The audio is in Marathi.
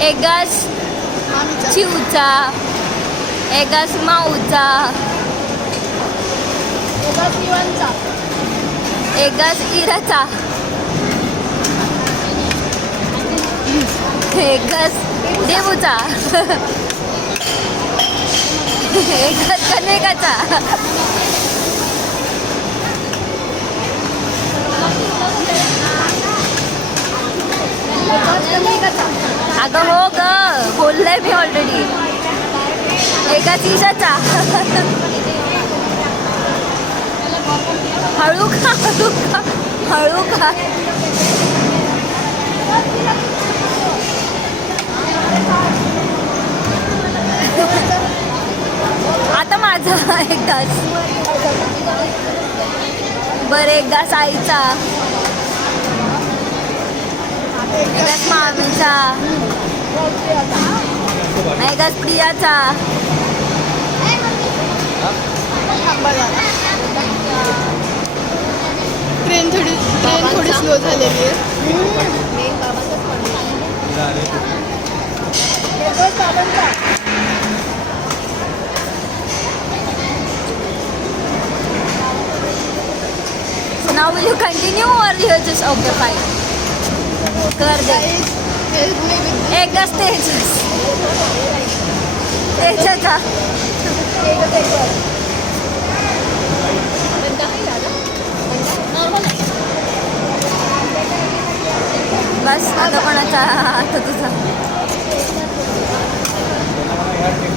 एगास चिवचा एगास माऊचा एगास इराचा एगास देवूचा एगास कनेकाचा. अगं हो ग. बोललंय मी ऑलरेडी एका दिवसाचा हळू खा हळू खा हळू खा. आता माझा एकदाच बरं एकदाच आईचा. घास मामीचा एक घास प्रियाचा ट्रेन थोडी ट्रेन थोडी स्लो झालेली आहे now will you continue or you just okay fine? कर दे. एकदाच तेजस. बस आता कोणाचा आता तुझा